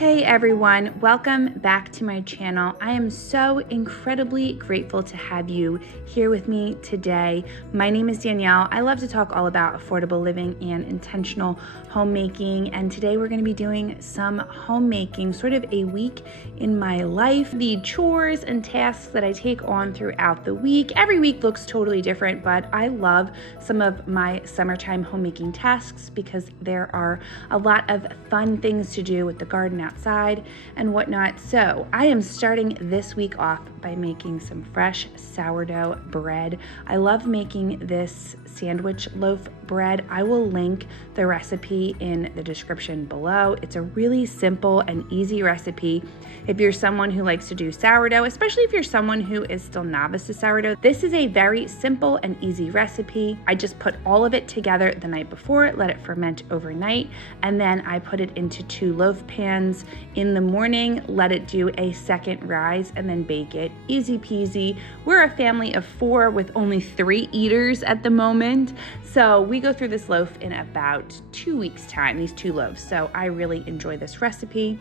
Hey everyone, welcome back to my channel. I am so incredibly grateful to have you here with me today. My name is Danielle. I love to talk all about affordable living and intentional homemaking, and today we're going to be doing some homemaking, sort of a week in my life. The chores and tasks that I take on throughout the week. Every week looks totally different, but I love some of my summertime homemaking tasks because there are a lot of fun things to do with the garden outside and whatnot. So I am starting this week off by making some fresh sourdough bread. I love making this sandwich loaf bread. I will link the recipe in the description below. It's a really simple and easy recipe. If you're someone who likes to do sourdough, especially if you're someone who is still novice to sourdough, this is a very simple and easy recipe. I just put all of it together the night before, let it ferment overnight, and then I put it into 2 loaf pans in the morning, let it do a second rise, and then bake it. Easy peasy. We're a family of 4 with only 3 eaters at the moment. So we go through this loaf in about 2 weeks' time, these 2 loaves. So I really enjoy this recipe.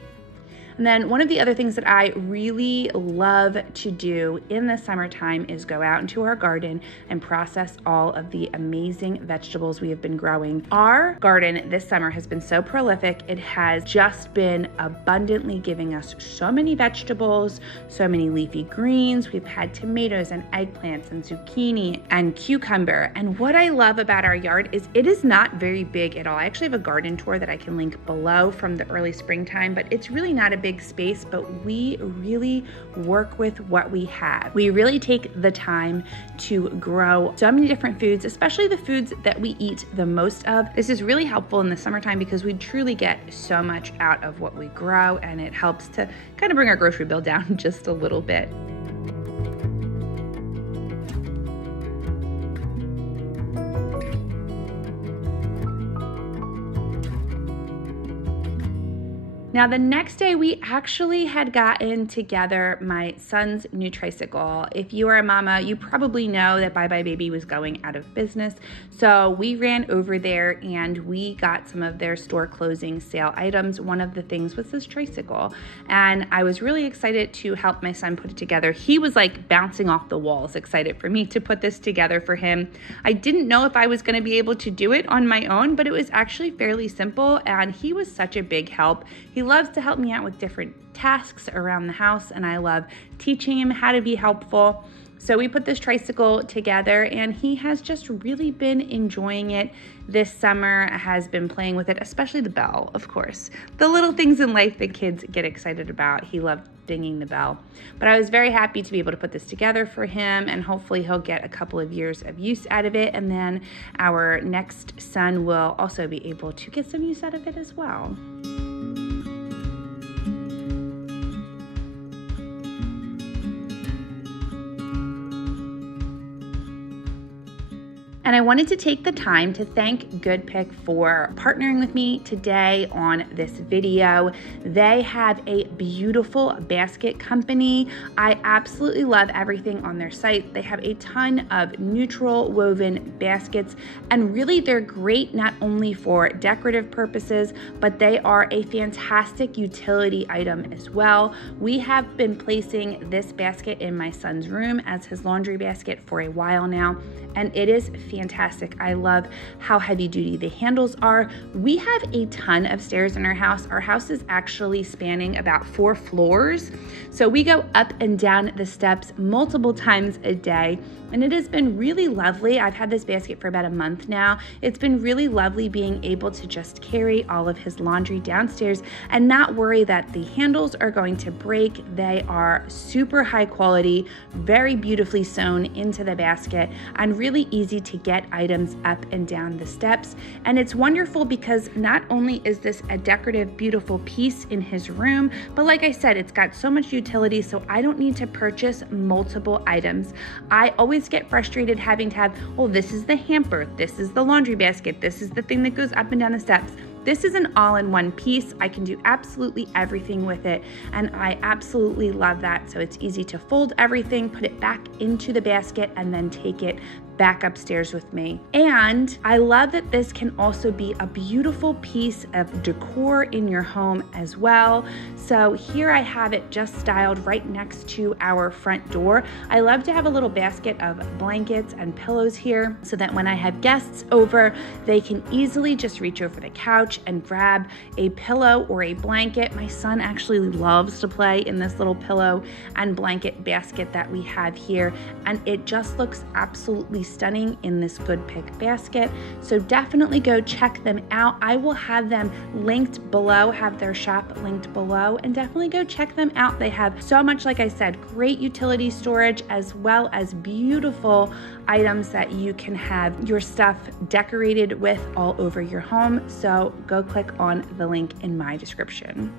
And then one of the other things that I really love to do in the summertime is go out into our garden and process all of the amazing vegetables we have been growing. Our garden this summer has been so prolific. It has just been abundantly giving us so many vegetables, so many leafy greens. We've had tomatoes and eggplants and zucchini and cucumber. And what I love about our yard is it is not very big at all. I actually have a garden tour that I can link below from the early springtime, but it's really not a big space, but we really work with what we have. We really take the time to grow so many different foods, especially the foods that we eat the most of. This is really helpful in the summertime because we truly get so much out of what we grow, and it helps to kind of bring our grocery bill down just a little bit. Now, the next day we actually had gotten together my son's new tricycle. If you are a mama, you probably know that Bye Bye Baby was going out of business. So we ran over there and we got some of their store closing sale items. One of the things was this tricycle. And I was really excited to help my son put it together. He was like bouncing off the walls, excited for me to put this together for him. I didn't know if I was going to be able to do it on my own, but it was actually fairly simple and he was such a big help. He loves to help me out with different tasks around the house, and I love teaching him how to be helpful. So we put this tricycle together and he has just really been enjoying it this summer, has been playing with it, especially the bell, of course. The little things in life that kids get excited about. He loved dinging the bell. But I was very happy to be able to put this together for him, and hopefully he'll get a couple of years of use out of it, and then our next son will also be able to get some use out of it as well. And I wanted to take the time to thank Goodpick for partnering with me today on this video. They have a beautiful basket company. I absolutely love everything on their site. They have a ton of neutral woven baskets, and really they're great not only for decorative purposes, but they are a fantastic utility item as well. We have been placing this basket in my son's room as his laundry basket for a while now, and it is fantastic. I love how heavy duty the handles are. We have a ton of stairs in our house. Our house is actually spanning about 4 floors. So we go up and down the steps multiple times a day, and it has been really lovely. I've had this basket for about a month now. It's been really lovely being able to just carry all of his laundry downstairs and not worry that the handles are going to break. They are super high quality, very beautifully sewn into the basket, and really easy to get items up and down the steps. And it's wonderful because not only is this a decorative, beautiful piece in his room, but like I said, it's got so much utility, so I don't need to purchase multiple items. I always get frustrated having to have, oh, this is the hamper, this is the laundry basket, this is the thing that goes up and down the steps. This is an all-in-one piece. I can do absolutely everything with it, and I absolutely love that. So it's easy to fold everything, put it back into the basket, and then take it back upstairs with me. And I love that this can also be a beautiful piece of decor in your home as well. So here I have it just styled right next to our front door. I love to have a little basket of blankets and pillows here so that when I have guests over, they can easily just reach over the couch and grab a pillow or a blanket. My son actually loves to play in this little pillow and blanket basket that we have here, and it just looks absolutely stunning in this Goodpick basket. So definitely go check them out. I will have them linked below, have their shop linked below, and definitely go check them out. They have so much, like I said, great utility storage as well as beautiful items that you can have your stuff decorated with all over your home. So go click on the link in my description.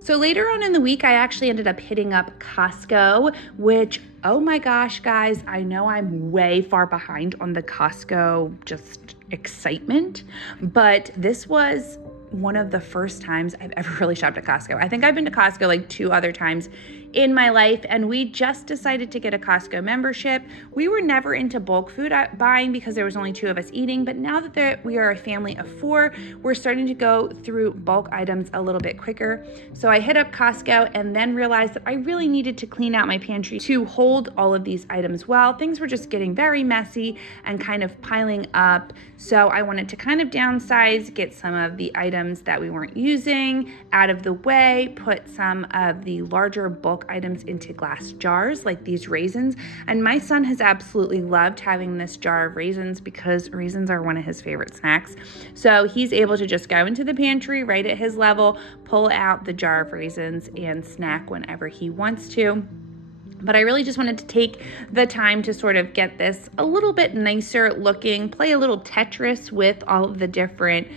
So later on in the week, I actually ended up hitting up Costco, which, oh my gosh, guys, I know I'm way far behind on the Costco just excitement, but this was one of the first times I've ever really shopped at Costco. I think I've been to Costco like 2 other times in my life, and we just decided to get a Costco membership. We were never into bulk food buying because there was only 2 of us eating, but now that we are a family of 4, we're starting to go through bulk items a little bit quicker. So I hit up Costco and then realized that I really needed to clean out my pantry to hold all of these items well. Things were just getting very messy and kind of piling up. So I wanted to kind of downsize, get some of the items that we weren't using out of the way, put some of the larger bulk items into glass jars like these raisins. And my son has absolutely loved having this jar of raisins because raisins are one of his favorite snacks. So he's able to just go into the pantry right at his level, pull out the jar of raisins and snack whenever he wants to. But I really just wanted to take the time to sort of get this a little bit nicer looking, play a little Tetris with all of the different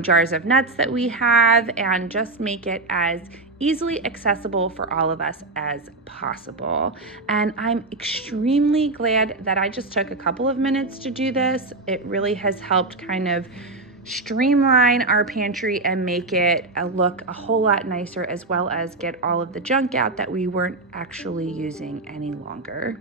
jars of nuts that we have, and just make it as easily accessible for all of us as possible. And I'm extremely glad that I just took a couple of minutes to do this. It really has helped kind of streamline our pantry and make it look a whole lot nicer, as well as get all of the junk out that we weren't actually using any longer.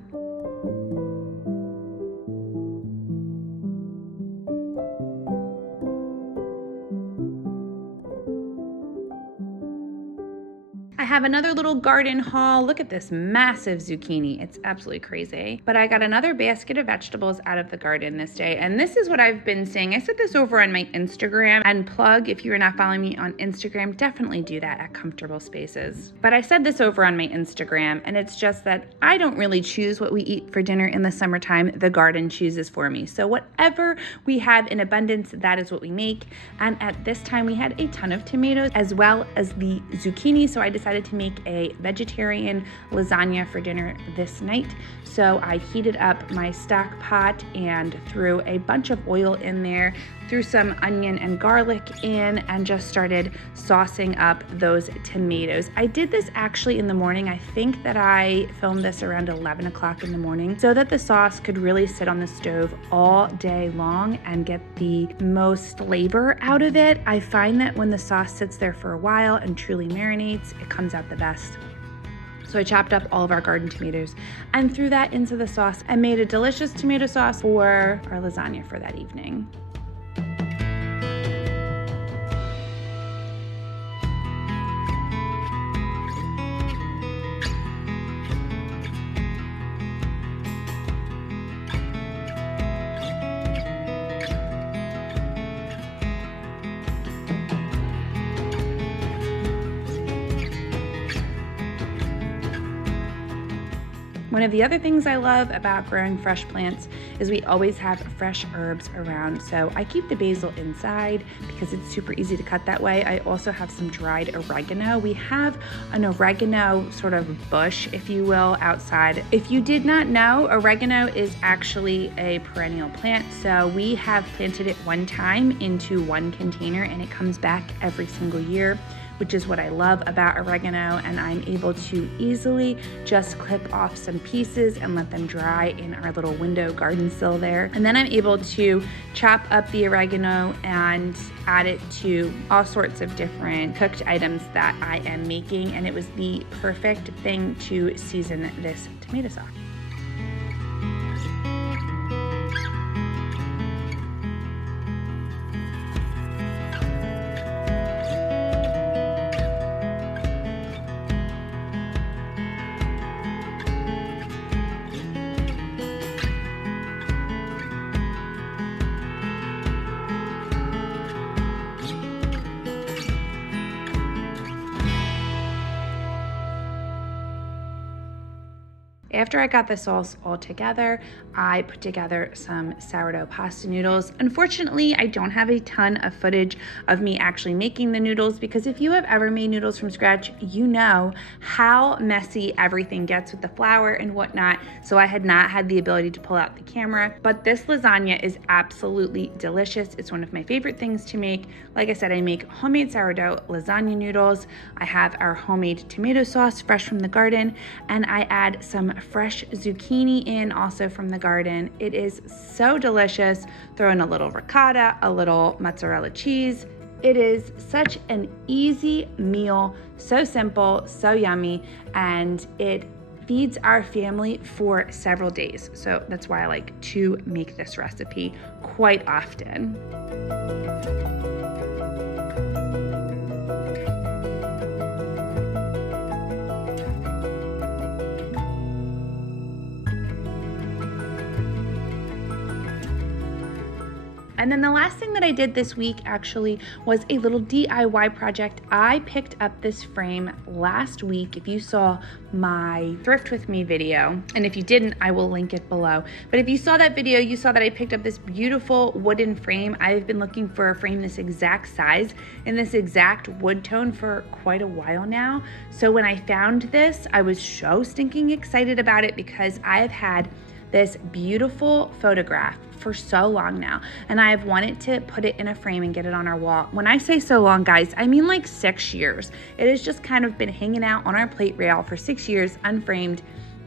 I have another little garden haul. Look at this massive zucchini. It's absolutely crazy. But I got another basket of vegetables out of the garden this day. And this is what I've been saying. I said this over on my Instagram, and plug, if you're not following me on Instagram, definitely do that at Comfortable Spaces. But I said this over on my Instagram, and it's just that I don't really choose what we eat for dinner in the summertime. The garden chooses for me. So whatever we have in abundance, that is what we make. And at this time we had a ton of tomatoes as well as the zucchini. So I decided to make a vegetarian lasagna for dinner this night. So I heated up my stock pot and threw a bunch of oil in there, threw some onion and garlic in, and just started saucing up those tomatoes. I did this actually in the morning. I think that I filmed this around 11 o'clock in the morning so that the sauce could really sit on the stove all day long and get the most flavor out of it. I find that when the sauce sits there for a while and truly marinates, it comes out the best. So I chopped up all of our garden tomatoes and threw that into the sauce and made a delicious tomato sauce for our lasagna for that evening. One of the other things I love about growing fresh plants is we always have fresh herbs around. So I keep the basil inside because it's super easy to cut that way. I also have some dried oregano. We have an oregano sort of bush, if you will, outside. If you did not know, oregano is actually a perennial plant. So we have planted it one time into one container and it comes back every single year, which is what I love about oregano, and I'm able to easily just clip off some pieces and let them dry in our little window garden sill there. And then I'm able to chop up the oregano and add it to all sorts of different cooked items that I am making, and it was the perfect thing to season this tomato sauce. After I got the sauce all together, I put together some sourdough pasta noodles. Unfortunately, I don't have a ton of footage of me actually making the noodles, because if you have ever made noodles from scratch, you know how messy everything gets with the flour and whatnot. So I had not had the ability to pull out the camera, but this lasagna is absolutely delicious. It's one of my favorite things to make. Like I said, I make homemade sourdough lasagna noodles. I have our homemade tomato sauce fresh from the garden, and I add some fresh zucchini in also from the garden. It is so delicious. Throw in a little ricotta, a little mozzarella cheese. It is such an easy meal, so simple, so yummy, and it feeds our family for several days. So that's why I like to make this recipe quite often. And then the last thing that I did this week actually was a little DIY project. I picked up this frame last week. If you saw my Thrift With Me video, and if you didn't, I will link it below. But if you saw that video, you saw that I picked up this beautiful wooden frame. I've been looking for a frame this exact size in this exact wood tone for quite a while now. So when I found this, I was so stinking excited about it, because I've had this beautiful photograph for so long now, and I've wanted to put it in a frame and get it on our wall. When I say so long, guys, I mean like 6 years. It has just kind of been hanging out on our plate rail for 6 years, unframed.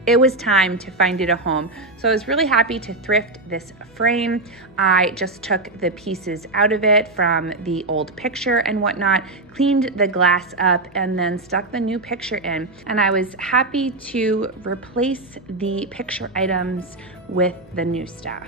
It was time to find it a home. So I was really happy to thrift this frame. I just took the pieces out of it from the old picture and whatnot, cleaned the glass up, and then stuck the new picture in. And I was happy to replace the picture items with the new stuff.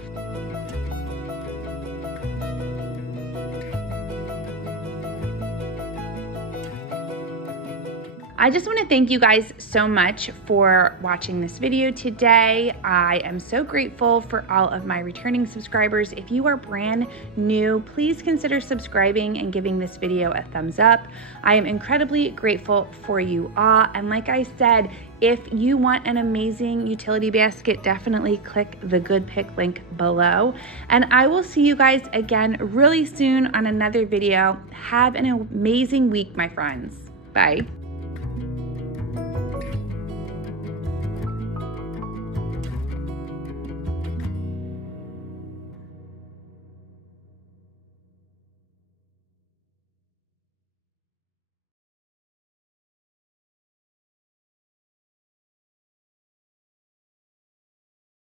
I just want to thank you guys so much for watching this video today. I am so grateful for all of my returning subscribers. If you are brand new, please consider subscribing and giving this video a thumbs up. I am incredibly grateful for you all. And like I said, if you want an amazing utility basket, definitely click the Goodpick link below. And I will see you guys again really soon on another video. Have an amazing week, my friends. Bye.